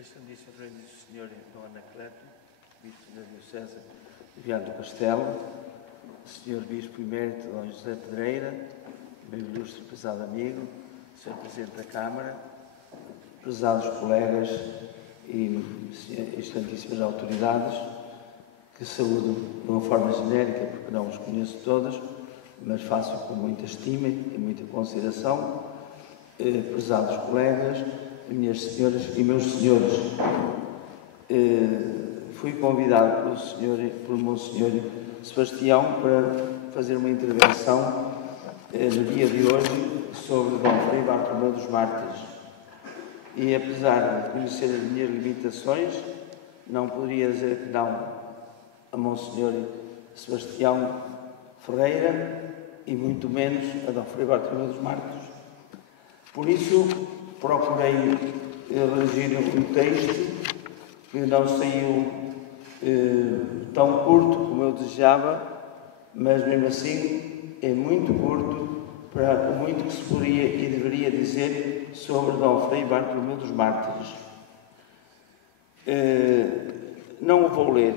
Excelentíssimo Reino do Senhor Dom Anacleto, Bispo da Diocese de Viana do Castelo, Senhor Bispo Emérito Dom José Pedreira, meu ilustre prezado amigo, Senhor Presidente da Câmara, prezados colegas e excelentíssimas autoridades, que saúdo de uma forma genérica, porque não os conheço todos, mas faço com muita estima e muita consideração, prezados colegas, minhas senhoras e meus senhores. Fui convidado pelo Monsenhor Sebastião para fazer uma intervenção no dia de hoje sobre Dom Frei Bartolomeu dos Mártires. E apesar de conhecer as minhas limitações, não poderia dizer que não a Monsenhor Sebastião Ferreira e muito menos a Dom Frei Bartolomeu dos Mártires. Por isso, procurei redigir um texto que não saiu tão curto como eu desejava, mas mesmo assim é muito curto para o muito que se poderia e deveria dizer sobre Dom Frei Bartolomeu dos Mártires. Não o vou ler,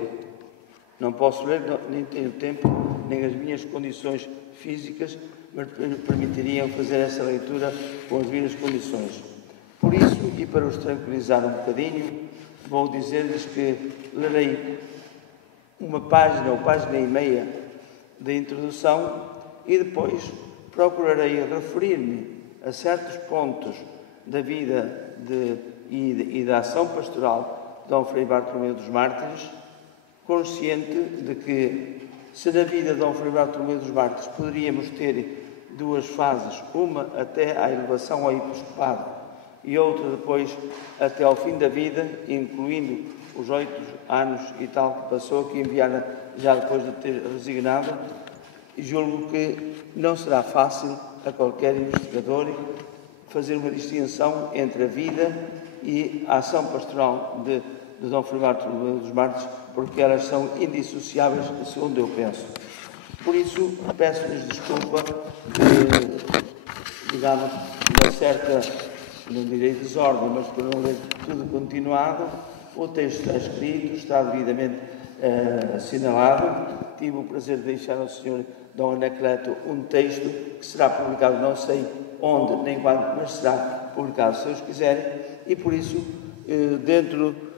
não posso ler, nem tenho tempo, nem as minhas condições físicas me permitiriam fazer essa leitura com as devidas condições. Por isso, e para os tranquilizar um bocadinho, vou dizer-lhes que lerei uma página ou página e meia da introdução e depois procurarei referir-me a certos pontos da vida e da ação pastoral de Dom Frei Bartolomeu dos Mártires, consciente de que, se na vida de Dom Frei Bartolomeu dos Mártires poderíamos ter duas fases, uma até à elevação ao episcopado e outra depois até ao fim da vida, incluindo os 8 anos e tal que passou aqui em Viana, já depois de ter resignado, julgo que não será fácil a qualquer investigador fazer uma distinção entre a vida e a ação pastoral de Dom Frei Bartolomeu dos Mártires, porque elas são indissociáveis, segundo eu penso. Por isso, peço-lhes desculpa de, digamos, uma certa, não direi desordem, mas por não ler tudo continuado. O texto está escrito, está devidamente assinalado. Tive o prazer de deixar ao Sr. Dom Anacleto um texto que será publicado, não sei onde nem quando, mas será publicado se Deus quiser. E por isso, dentro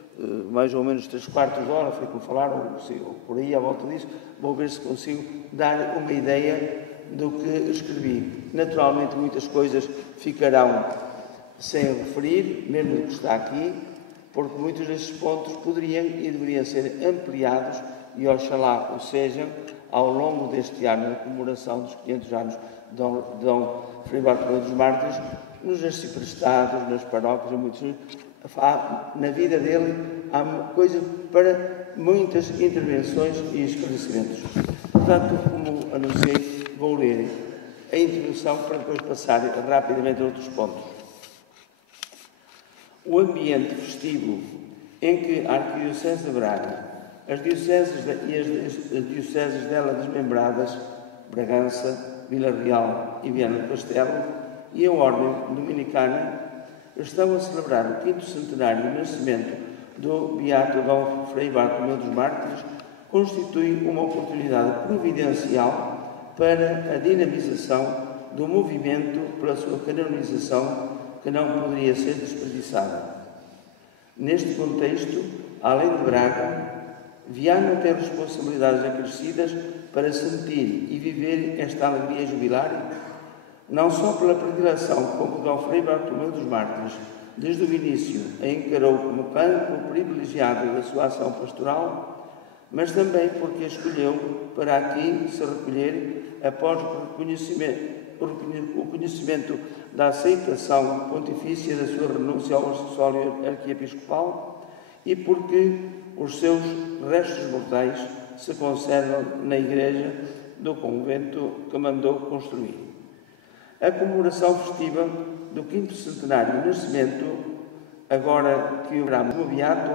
mais ou menos 3/4 de hora, foi como falaram, ou por aí à volta disso, vou ver se consigo dar uma ideia do que escrevi. Naturalmente, muitas coisas ficarão sem referir, mesmo do que está aqui, porque muitos destes pontos poderiam e deveriam ser ampliados e, oxalá, o sejam, ao longo deste ano, na comemoração dos 500 anos de Dom Frei Bartolomeu dos Mártires, nos arciprestados, nas paróquias, na vida dele há coisa para muitas intervenções e esclarecimentos. Portanto, como anunciei, vou ler a introdução para depois passar rapidamente a outros pontos. O ambiente festivo em que a Arquidiocese de Braga, as dioceses e as dioceses dela desmembradas, Bragança, Vila Real e Viana do Castelo, e a Ordem Dominicana, estão a celebrar o 5º centenário do nascimento do Beato Dom Frei Bartolomeu dos Mártires, constitui uma oportunidade providencial para a dinamização do movimento pela sua canonização, que não poderia ser desperdiçada. Neste contexto, além de Braga, Viana tem responsabilidades acrescidas para sentir e viver esta alegria jubilar, não só pela predileção com que Dom Frei Bartolomeu dos Mártires, desde o início, a encarou como campo privilegiado da sua ação pastoral, mas também porque a escolheu para aqui se recolher após o conhecimento da aceitação pontifícia da sua renúncia ao acessório arquiepiscopal e porque os seus restos mortais se conservam na igreja do convento que mandou construir. A comemoração festiva do 5º centenário do nascimento, agora que o Bramo Beato,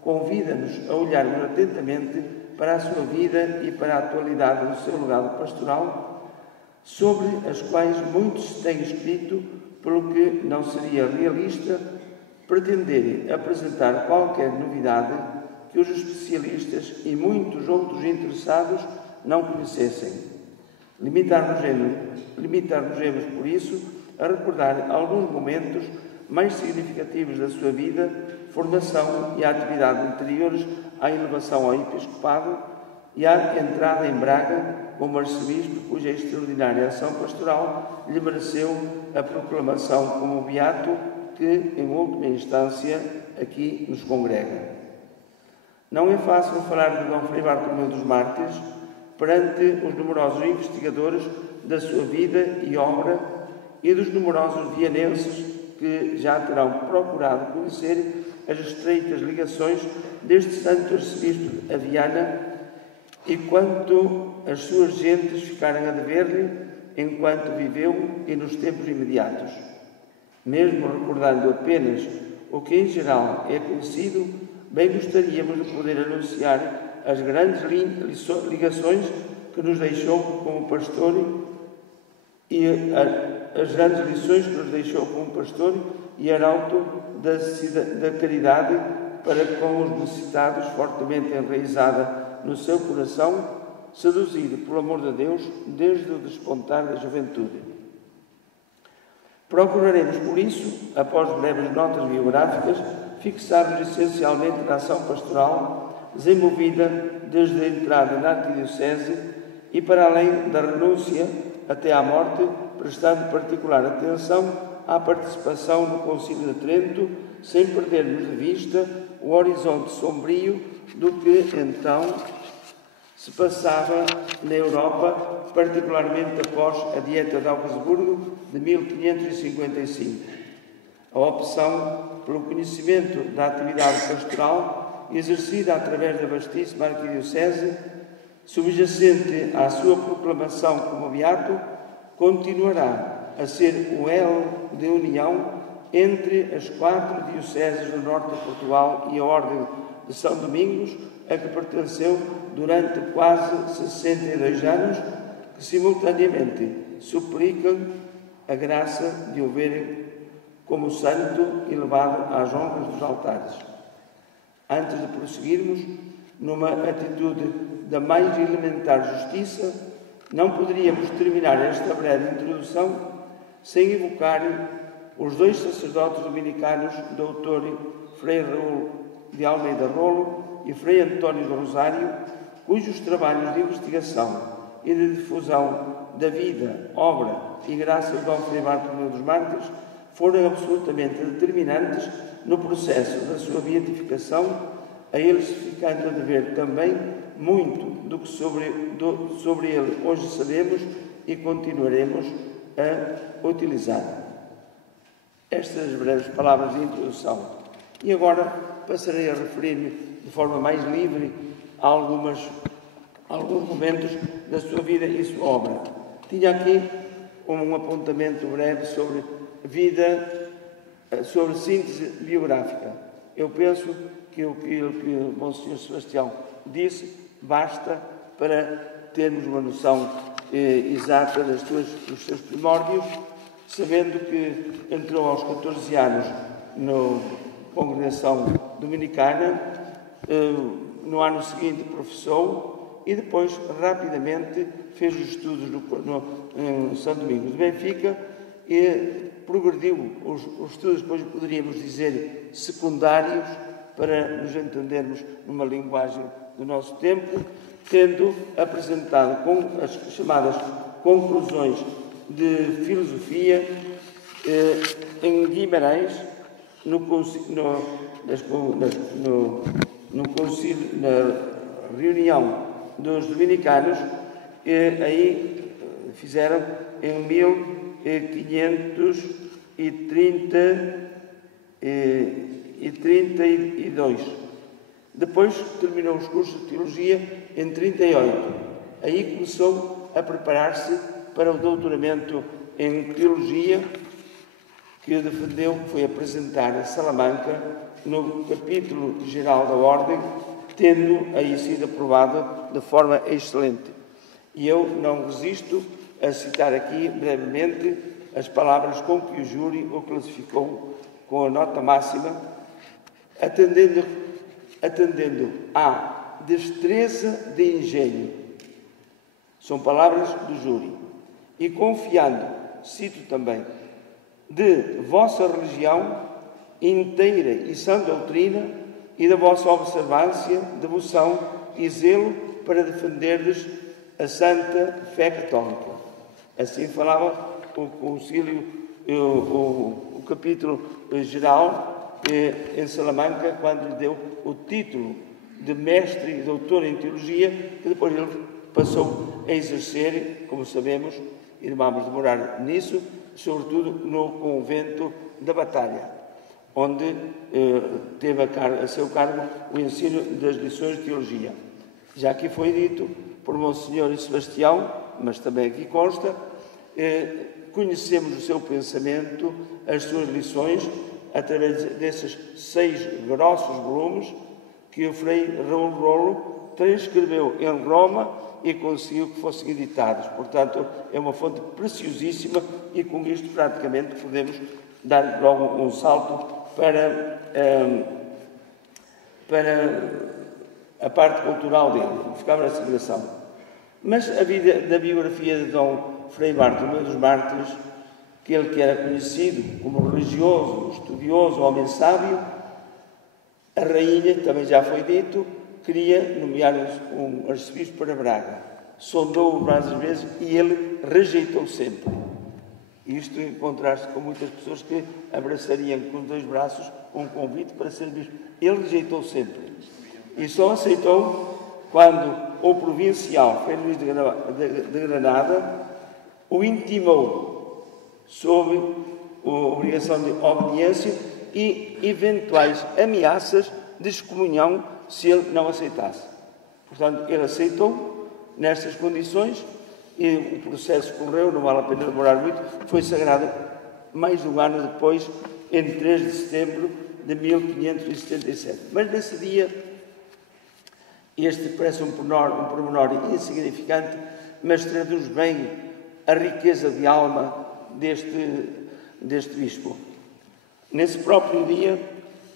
convida-nos a olharmos atentamente para a sua vida e para a atualidade do seu legado pastoral, sobre as quais muitos têm escrito, pelo que não seria realista pretenderem apresentar qualquer novidade que os especialistas e muitos outros interessados não conhecessem. Limitar-nos-emos, por isso, a recordar alguns momentos mais significativos da sua vida, formação e atividade anteriores à elevação ao episcopado e à entrada em Braga como arcebispo, cuja extraordinária ação pastoral lhe mereceu a proclamação como beato que, em última instância, aqui nos congrega. Não é fácil falar de Dom Frei Bartolomeu dos Mártires perante os numerosos investigadores da sua vida e obra e dos numerosos vianenses que já terão procurado conhecer as estreitas ligações deste santo arcebispo a Viana e quanto as suas gentes ficaram a dever-lhe enquanto viveu e nos tempos imediatos. Mesmo recordando apenas o que em geral é conhecido, bem gostaríamos de poder anunciar as grandes ligações que nos deixou como pastor e as grandes lições que nos deixou como pastor e arauto da caridade para com os necessitados, fortemente enraizada no seu coração, seduzido pelo amor de Deus desde o despontar da juventude. Procuraremos, por isso, após breves notas biográficas, fixar-nos essencialmente na ação pastoral desenvolvida desde a entrada na arquidiocese e para além da renúncia até à morte, prestando particular atenção à participação no Concílio de Trento, sem perdermos de vista o horizonte sombrio do que então se passava na Europa, particularmente após a Dieta de Augsburgo de 1555. A opção pelo conhecimento da atividade pastoral exercida através da vastíssima arquidiocese, subjacente à sua proclamação como beato, continuará a ser o elo de união entre as 4 dioceses do norte de Portugal e a Ordem de São Domingos, a que pertenceu durante quase 62 anos, que simultaneamente suplicam a graça de o verem como santo elevado às honras dos altares. Antes de prosseguirmos, numa atitude da mais elementar justiça, não poderíamos terminar esta breve introdução sem evocar os 2 sacerdotes dominicanos, Dr. Frei Raul de Almeida Rolo e Frei António do Rosário, cujos trabalhos de investigação e de difusão da vida, obra e graça de Dom Frei Bartolomeu dos Mártires foram absolutamente determinantes no processo da sua beatificação, a eles ficando a dever também muito do que sobre ele hoje sabemos e continuaremos a utilizar. Estas breves palavras de introdução. E agora passarei a referir-me de forma mais livre a alguns momentos da sua vida e sua obra. Tinha aqui um apontamento breve sobre vida, sobre síntese biográfica. Eu penso que o que o Monsenhor Sebastião disse basta para termos uma noção exata dos seus primórdios, sabendo que entrou aos 14 anos na congregação dominicana, no ano seguinte professou e depois rapidamente fez os estudos em São Domingos de Benfica e progrediu os estudos, depois poderíamos dizer secundários, para nos entendermos numa linguagem do nosso tempo, tendo apresentado com as chamadas conclusões de filosofia em Guimarães, na reunião dos dominicanos, aí fizeram em 1532. Depois terminou os cursos de teologia em 38. Aí começou a preparar-se para o doutoramento em teologia, que defendeu, que foi apresentar a Salamanca no capítulo geral da Ordem, tendo aí sido aprovado de forma excelente. E eu não resisto a citar aqui brevemente as palavras com que o júri o classificou com a nota máxima, atendendo à destreza de engenho. São palavras do júri. E confiando, cito também, de vossa religião inteira e sã doutrina e da vossa observância, devoção e zelo para defenderdes a santa fé católica. Assim falava o concílio, o capítulo geral em Salamanca, quando lhe deu o título de mestre e doutor em teologia, que depois ele passou a exercer, como sabemos, e não vamos demorar nisso, sobretudo no convento da Batalha, onde teve a seu cargo o ensino das lições de teologia. Já aqui foi dito por Monsenhor Sebastião, mas também aqui consta, conhecemos o seu pensamento, as suas lições, através desses 6 grossos volumes que o Frei Raul Rolo transcreveu em Roma e conseguiu que fossem editados. Portanto, é uma fonte preciosíssima e com isto praticamente podemos dar logo um salto para a parte cultural dele. Ficava nessa direção. Mas a vida da biografia de Dom Frei Bartolomeu dos Mártires, que ele que era conhecido como religioso, estudioso, homem sábio, a rainha, também já foi dito, queria nomear um arcebispo para Braga. Sondou-o várias vezes e ele rejeitou sempre. Isto em contraste com muitas pessoas que abraçariam com os 2 braços um convite para ser bispo. Ele rejeitou sempre. E só aceitou quando o provincial, Frei Luís de Granada, o intimou sob a obrigação de obediência e eventuais ameaças de excomunhão se ele não aceitasse. Portanto, ele aceitou nestas condições e o processo correu, não vale a pena demorar muito, foi sagrado mais de um ano depois, em 3 de setembro de 1577. Mas nesse dia, este parece um pormenor insignificante, mas traduz bem a riqueza de alma deste bispo. Nesse próprio dia,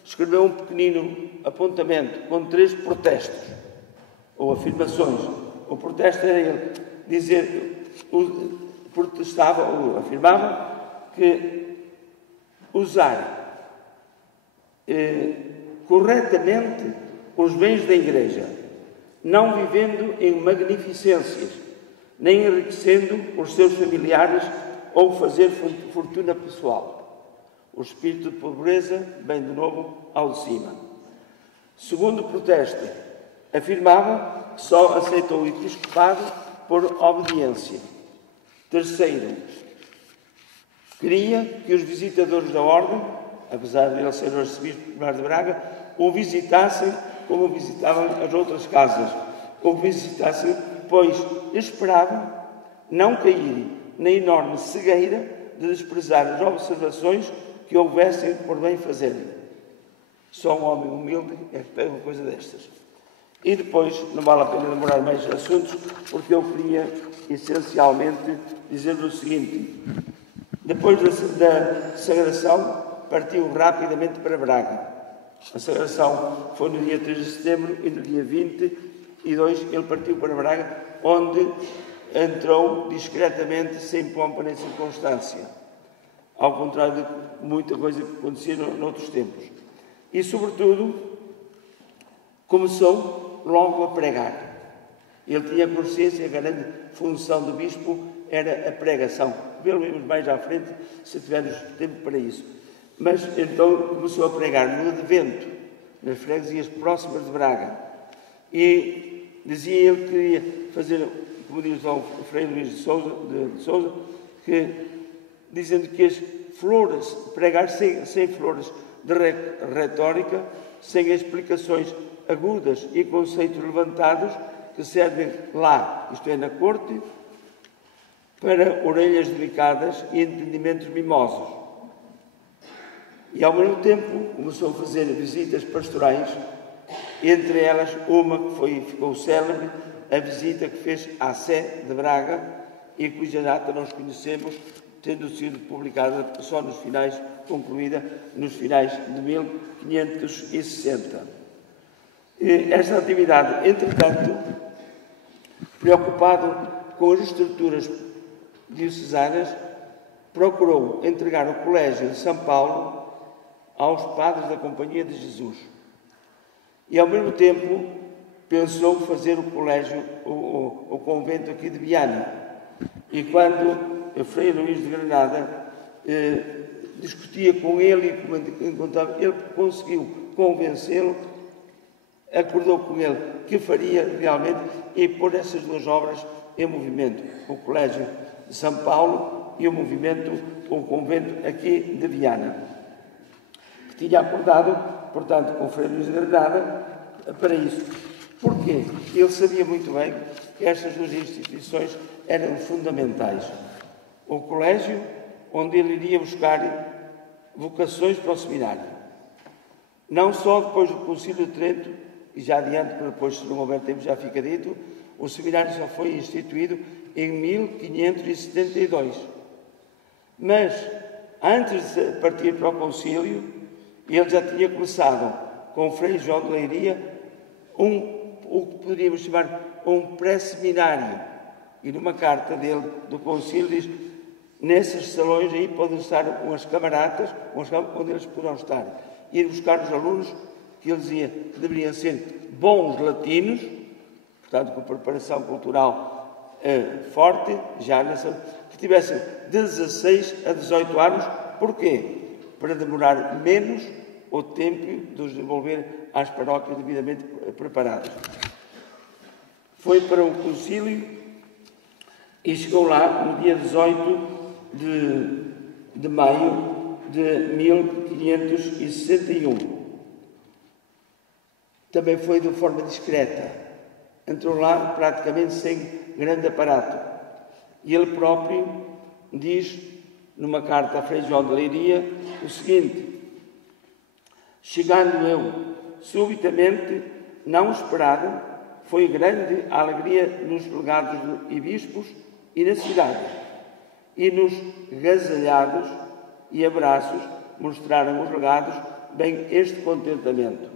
escreveu um pequenino apontamento com 3 protestos, ou afirmações. O protesto era ele dizer, protestava ou afirmava que usar corretamente os bens da Igreja, não vivendo em magnificências, nem enriquecendo os seus familiares ou fazer fortuna pessoal. O espírito de pobreza vem de novo ao de cima. Segundo protesto, afirmava que só aceitou o episcopado por obediência. Terceiro, queria que os visitadores da ordem, apesar de ele ser o arcebispo de Braga, o visitassem como visitavam as outras casas. O visitassem, pois esperavam não cair na enorme cegueira de desprezar as observações que houvessem por bem fazer-lhe. Só um homem humilde é que pega uma coisa destas. E depois, não vale a pena demorar mais assuntos, porque eu queria, essencialmente, dizer-lhe o seguinte. Depois da sagração, partiu rapidamente para Braga. A sagração foi no dia 3 de setembro e no dia 22 ele partiu para Braga, onde entrou discretamente, sem pompa nem circunstância. Ao contrário de muita coisa que acontecia noutros tempos. E, sobretudo, começou logo a pregar. Ele tinha consciência que a grande função do bispo era a pregação. Vê-lo mais à frente, se tivermos tempo para isso. Mas, então, começou a pregar no advento, nas freguesias próximas de Braga. E dizia ele que queria fazer, como diz o Frei Luís de Sousa, que dizendo que as flores, pregar sem flores de retórica, sem explicações agudas e conceitos levantados que servem lá, isto é, na corte, para orelhas delicadas e entendimentos mimosos. E, ao mesmo tempo, começou a fazer visitas pastorais, entre elas uma que ficou célebre, a visita que fez à Sé de Braga, e cuja data nós conhecemos, tendo sido publicada só nos finais, concluída nos finais de 1560. Esta atividade, entretanto, preocupado com as estruturas diocesanas, procurou entregar o Colégio de São Paulo aos padres da Companhia de Jesus. E, ao mesmo tempo, pensou fazer o colégio, o convento aqui de Viana. E quando o Frei Luís de Granada discutia com ele e encontrava, ele conseguiu convencê-lo, acordou com ele que faria realmente e pôr essas duas obras em movimento, o Colégio de São Paulo e o convento aqui de Viana, que tinha acordado, portanto, com o Frei Luís de Granada para isso. Porquê? Ele sabia muito bem que estas duas instituições eram fundamentais. O colégio, onde ele iria buscar vocações para o seminário. Não só depois do Concílio de Trento, e já adiante, para depois, se não houver tempo, já fica dito, o seminário só foi instituído em 1572. Mas, antes de partir para o Concílio, ele já tinha começado com o Frei João de Leiria o que poderíamos chamar um pré-seminário. E numa carta dele, do Concílio, diz: nesses salões aí podem estar umas camaradas, onde eles poderão estar. Ir buscar os alunos que ele dizia que deveriam ser bons latinos, portanto, com preparação cultural forte, já que tivessem de 16 a 18 anos. Porquê? Para demorar menos o tempo de os devolver às paróquias devidamente preparadas. Foi para um concílio e chegou lá no dia 18 de maio de 1561. Também foi de forma discreta. Entrou lá praticamente sem grande aparato. E ele próprio diz, numa carta a Frei João de Leiria, o seguinte: chegando eu subitamente, não esperado, foi grande a alegria nos legados e bispos e na cidade, e nos gazelhados e abraços mostraram os legados bem este contentamento.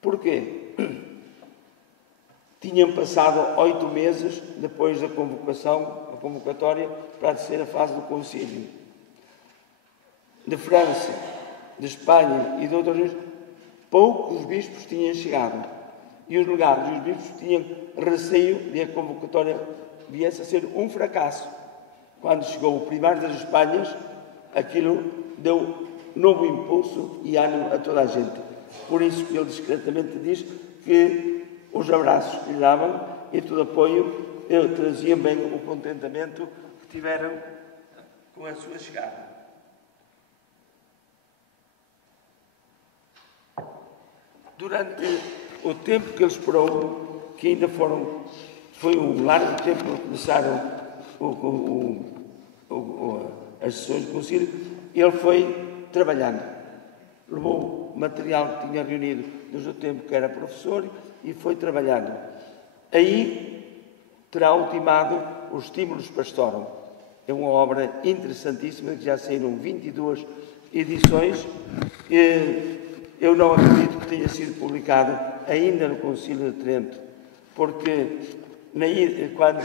Porquê? Tinham passado 8 meses depois da convocatória para a terceira fase do concílio. De França, de Espanha e de outras regiões, poucos bispos tinham chegado. E os legados e os bispos tinham receio de a convocatória viesse a ser um fracasso. Quando chegou o primário das Espanhas, aquilo deu novo impulso e ânimo a toda a gente. Por isso que ele discretamente diz que os abraços que lhe davam e todo apoio traziam bem o contentamento que tiveram com a sua chegada. Durante o tempo que ele esperou, que ainda foi um largo tempo que começaram as sessões do concílio, ele foi trabalhando. Levou o material que tinha reunido desde o tempo que era professor e foi trabalhando. Aí terá ultimado os Estímulos Pastorum. É uma obra interessantíssima, que já saíram 22 edições. Eu não acredito que tenha sido publicado ainda no Concílio de Trento, porque quando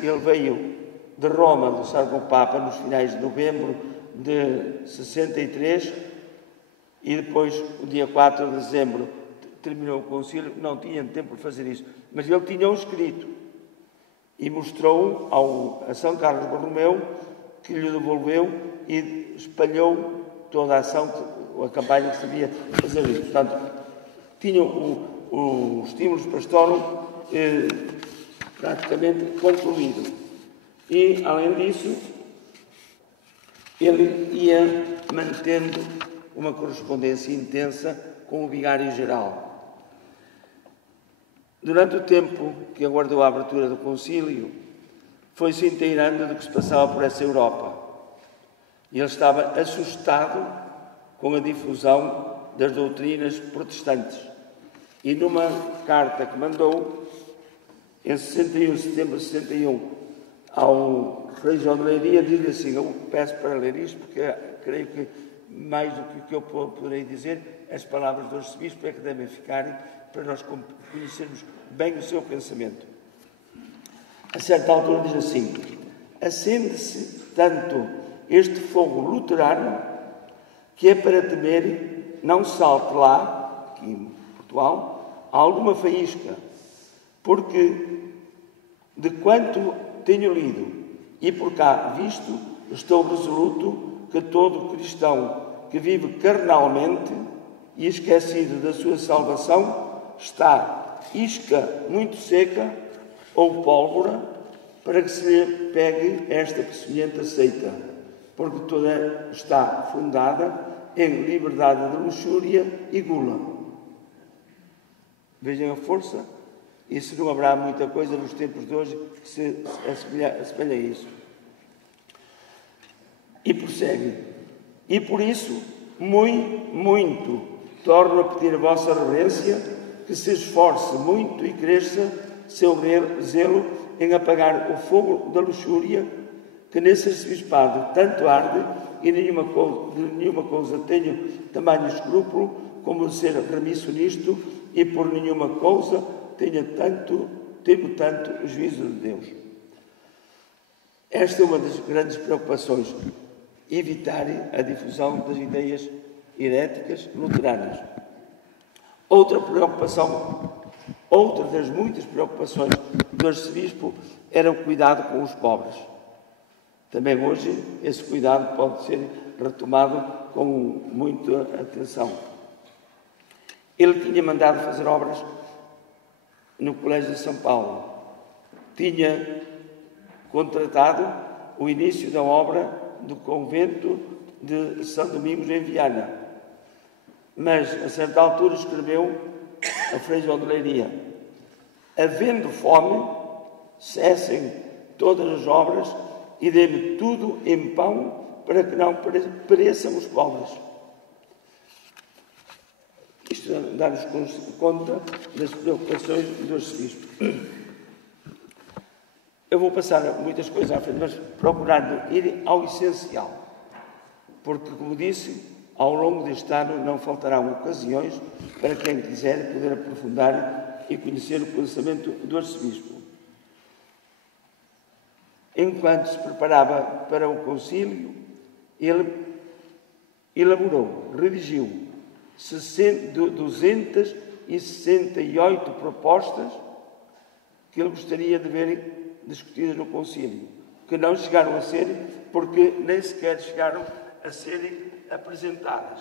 ele veio de Roma, do Sargo Papa, nos finais de novembro de 63, e depois, o dia 4 de dezembro, terminou o concílio, não tinha tempo para fazer isso, mas ele tinha-o escrito e mostrou a São Carlos Borromeu, que lhe devolveu e espalhou toda a ação, a campanha que sabia fazer isso. Portanto, tinha o Estímulos Pastorum praticamente concluído. E, além disso, ele ia mantendo uma correspondência intensa com o Vigário-Geral. Durante o tempo que aguardou a abertura do concílio, foi-se inteirando do que se passava por essa Europa. E ele estava assustado com a difusão das doutrinas protestantes. E numa carta que mandou, em 61, setembro de 61, ao Frei João de Leiria diz-lhe assim, eu peço para ler isto, porque creio que mais do que o que eu poderei dizer, as palavras do arcebispo é que devem ficarem para nós conhecermos bem o seu pensamento. A certa altura diz assim: acende-se tanto este fogo luterano que é para temer não salte lá, aqui em Portugal, alguma faísca, porque de quanto tenho lido e por cá visto, estou resoluto que todo cristão que vive carnalmente e esquecido da sua salvação está isca muito seca ou pólvora para que se lhe pegue esta peçonhenta seita, porque toda está fundada em liberdade de luxúria e gula. Vejam a força, e se não haverá muita coisa nos tempos de hoje que se assemelha a isso. E prossegue: e por isso, muito, torno a pedir a vossa reverência que se esforce muito e cresça seu zelo em apagar o fogo da luxúria que nesse arcebispado tanto arde e de nenhuma coisa tenho tamanho escrúpulo como de ser remisso nisto e por nenhuma coisa temo tanto o juízo de Deus. Esta é uma das grandes preocupações, evitar a difusão das ideias heréticas luteranas. Outra das muitas preocupações do arcebispo era o cuidado com os pobres. Também hoje esse cuidado pode ser retomado com muita atenção. Ele tinha mandado fazer obras no Colégio de São Paulo. Tinha contratado o início da obra do convento de São Domingos em Viana. Mas, a certa altura, escreveu a Frei João de Leiria: havendo fome, cessem todas as obras e dê-me tudo em pão para que não pereçam os pobres. Isto dá-nos conta das preocupações do arcebispo. Eu vou passar muitas coisas à frente, mas procurando ir ao essencial. Porque, como disse, ao longo deste ano não faltarão ocasiões para quem quiser poder aprofundar e conhecer o pensamento do arcebispo. Enquanto se preparava para o concílio, ele redigiu 268 propostas que ele gostaria de ver discutidas no concílio, que não chegaram a ser, porque nem sequer chegaram a serem apresentadas.